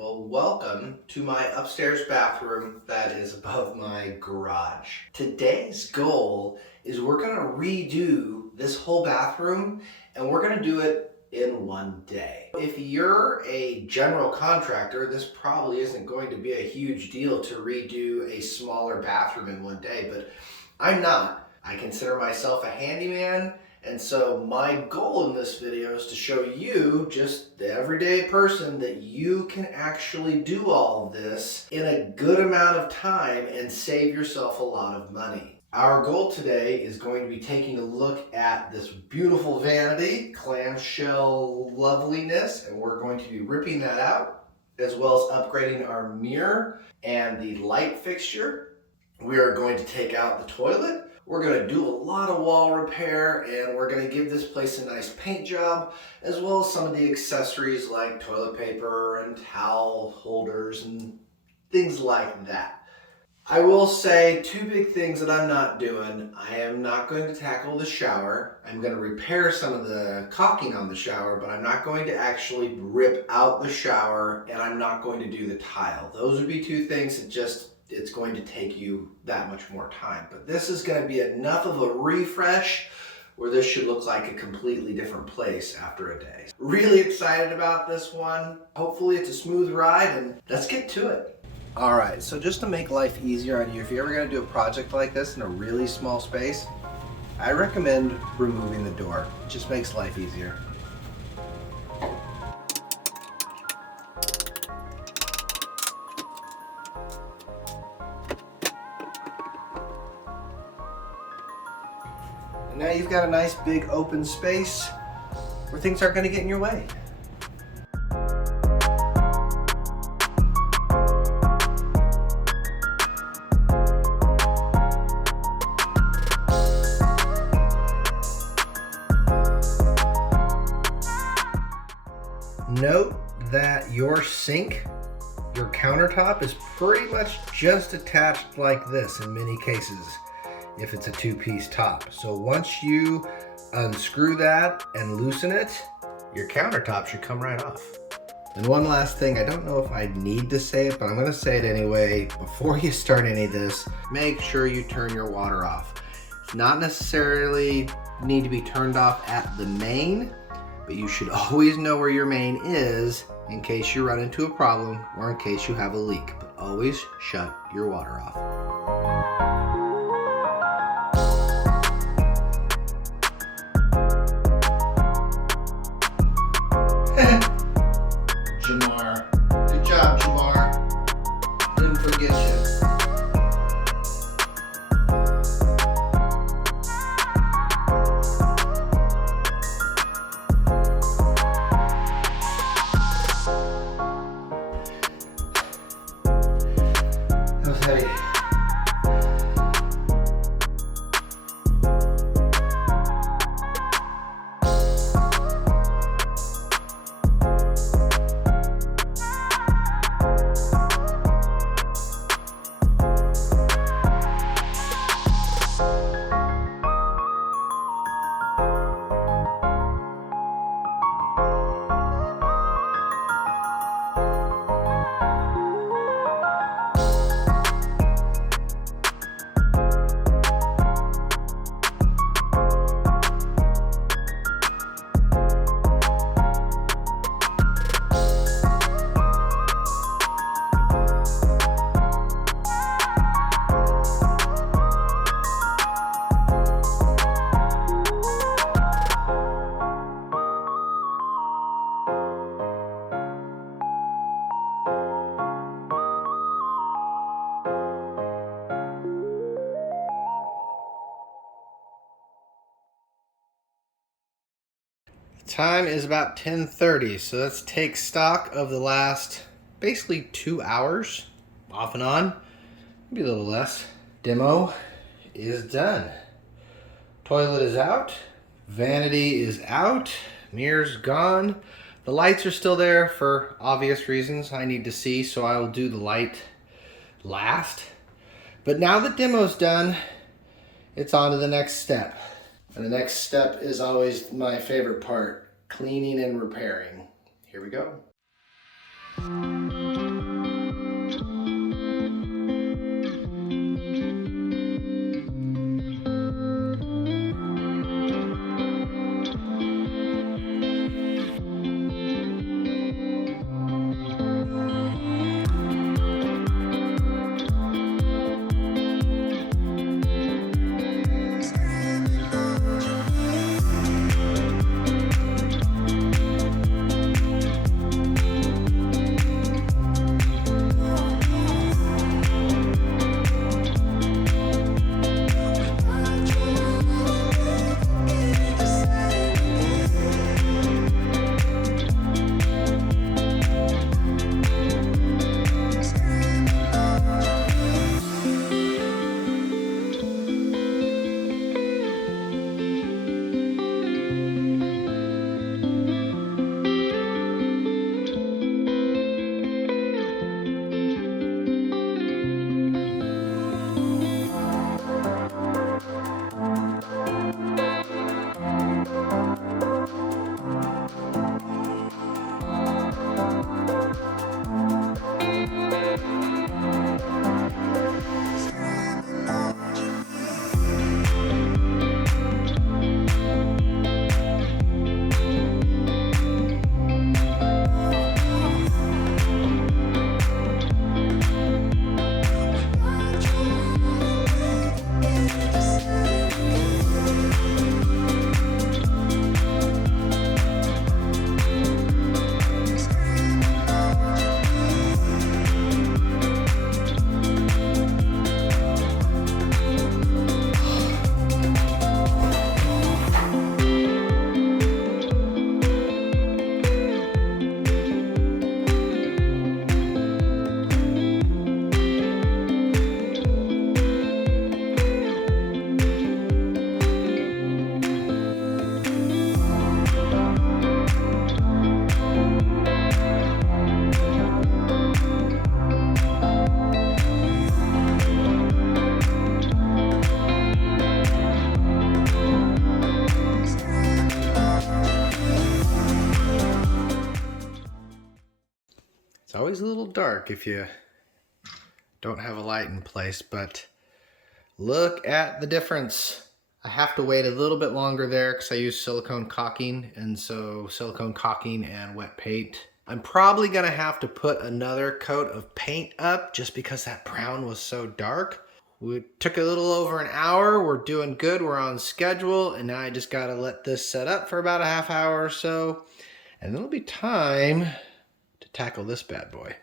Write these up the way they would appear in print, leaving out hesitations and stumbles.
well, welcome to my upstairs bathroom that is above my garage. Today's goal is we're gonna redo this whole bathroom and we're gonna do it in one day. If you're a general contractor, this probably isn't going to be a huge deal to redo a smaller bathroom in one day, but I'm not. I consider myself a handyman. And so my goal in this video is to show you, just the everyday person, that you can actually do all of this in a good amount of time and save yourself a lot of money. Our goal today is going to be taking a look at this beautiful vanity, clamshell loveliness, and we're going to be ripping that out, as well as upgrading our mirror and the light fixture. We are going to take out the toilet. We're going to do a lot of wall repair, and we're going to give this place a nice paint job, as well as some of the accessories like toilet paper and towel holders and things like that. I will say two big things that I'm not doing. I am not going to tackle the shower. I'm going to repair some of the caulking on the shower, but I'm not going to actually rip out the shower, and I'm not going to do the tile. Those would be two things that it's going to take you that much more time. But this is going to be enough of a refresh where this should look like a completely different place after a day. Really excited about this one. Hopefully it's a smooth ride, and let's get to it. All right, so just to make life easier on you, if you're ever going to do a project like this in a really small space, I recommend removing the door. It just makes life easier. Now you've got a nice big open space where things aren't going to get in your way. Note that your sink, your countertop, is pretty much just attached like this in many cases, if it's a two-piece top. So once you unscrew that and loosen it, your countertop should come right off. And one last thing, I don't know if I need to say it, but I'm gonna say it anyway. Before you start any of this, make sure you turn your water off. It's not necessarily need to be turned off at the main, but you should always know where your main is in case you run into a problem or in case you have a leak. But always shut your water off. Jamar. Good job, Jamar. Didn't forget you. That was heavy. Time is about 10:30, so let's take stock of the last basically 2 hours, off and on, maybe a little less. Demo is done. Toilet is out, vanity is out, mirror's gone. The lights are still there for obvious reasons I need to see, so I will do the light last. But now the demo's done, it's on to the next step. And the next step is always my favorite part, cleaning and repairing. Here we go. always a little dark if you don't have a light in place, but look at the difference. I have to wait a little bit longer there because I use silicone caulking, and so silicone caulking and wet paint. I'm probably gonna have to put another coat of paint up just because that brown was so dark. We took a little over an hour. We're doing good, we're on schedule, and now I just gotta let this set up for about a half hour or so, and it'll be time to tackle this bad boy.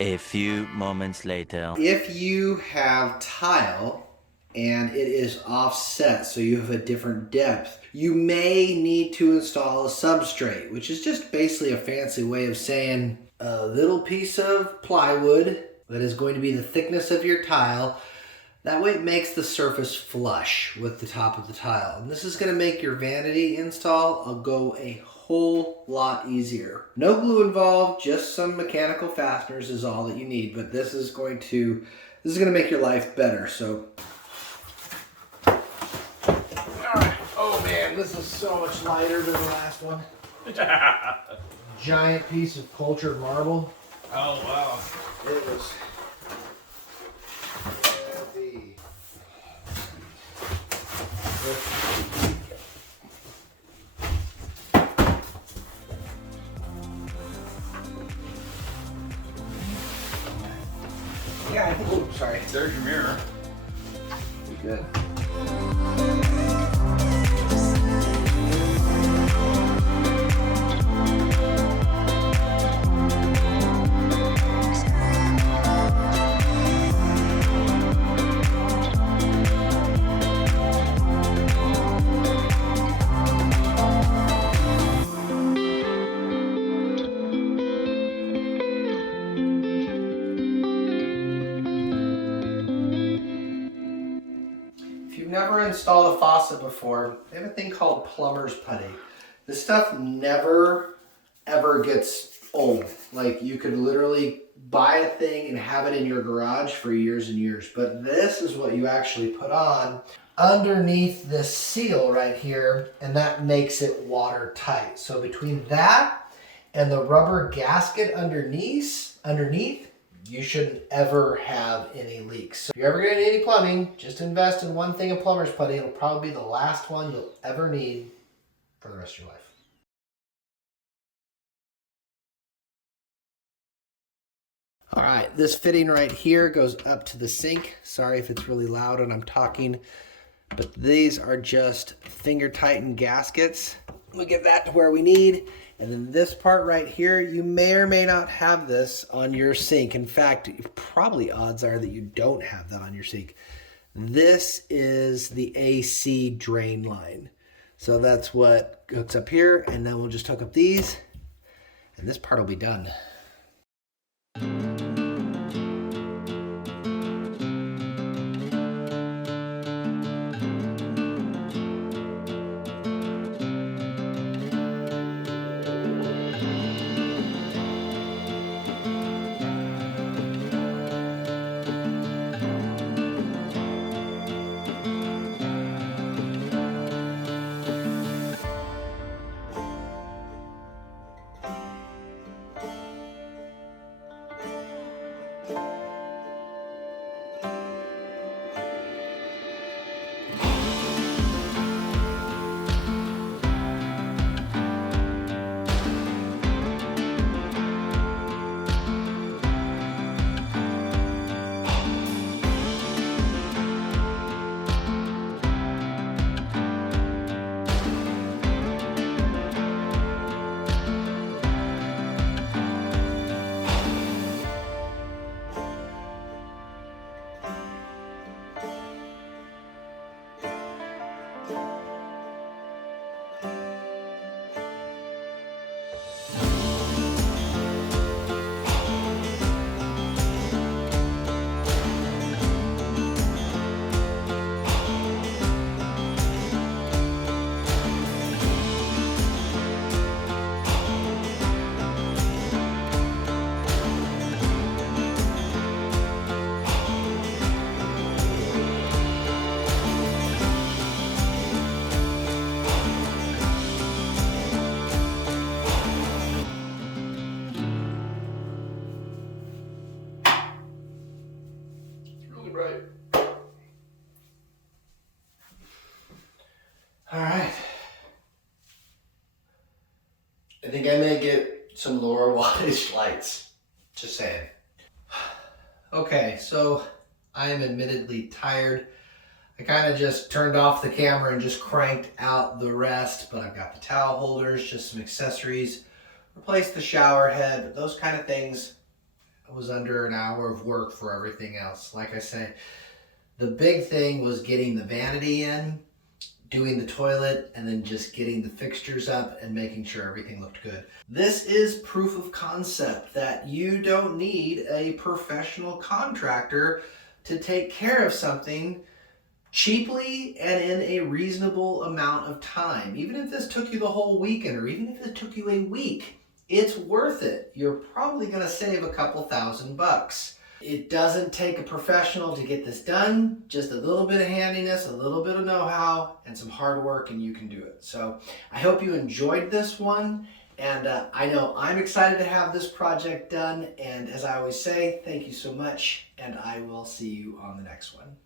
A few moments later. If you have tile and it is offset, so you have a different depth, you may need to install a substrate, which is just basically a fancy way of saying a little piece of plywood that is going to be the thickness of your tile. That way it makes the surface flush with the top of the tile. And this is going to make your vanity install go a whole lot easier. No glue involved, just some mechanical fasteners is all that you need, but this is going to make your life better. So alright. Oh man, this is so much lighter than the last one. Giant piece of cultured marble. Oh wow. It was heavy. Yeah, I think, oops, sorry. There's your mirror. Be good. Never installed a faucet before, they have a thing called plumber's putty. This stuff never ever gets old. Like, you could literally buy a thing and have it in your garage for years and years, but this is what you actually put on underneath this seal right here, and that makes it watertight. So between that and the rubber gasket underneath, you shouldn't ever have any leaks. So if you're ever gonna need any plumbing, just invest in one thing of plumber's putty. It'll probably be the last one you'll ever need for the rest of your life. All right, this fitting right here goes up to the sink. Sorry if it's really loud and I'm talking, but these are just finger tightened gaskets. We get that to where we need. And then this part right here, you may or may not have this on your sink. In fact, probably odds are that you don't have that on your sink. This is the AC drain line. So that's what hooks up here, and then we'll just hook up these, and this part will be done. wattage lights. Just saying. Okay, so I am admittedly tired. I kind of just turned off the camera and just cranked out the rest, but I've got the towel holders, just some accessories, replaced the shower head, but those kind of things. It was under an hour of work for everything else. Like I say, the big thing was getting the vanity in, doing the toilet, and then just getting the fixtures up and making sure everything looked good. This is proof of concept that you don't need a professional contractor to take care of something cheaply and in a reasonable amount of time. Even if this took you the whole weekend, or even if it took you a week, it's worth it. You're probably gonna save a couple $1,000. It doesn't take a professional to get this done, just a little bit of handiness, a little bit of know-how, and some hard work, and you can do it. So I hope you enjoyed this one, and I know I'm excited to have this project done, and as I always say, thank you so much, and I will see you on the next one.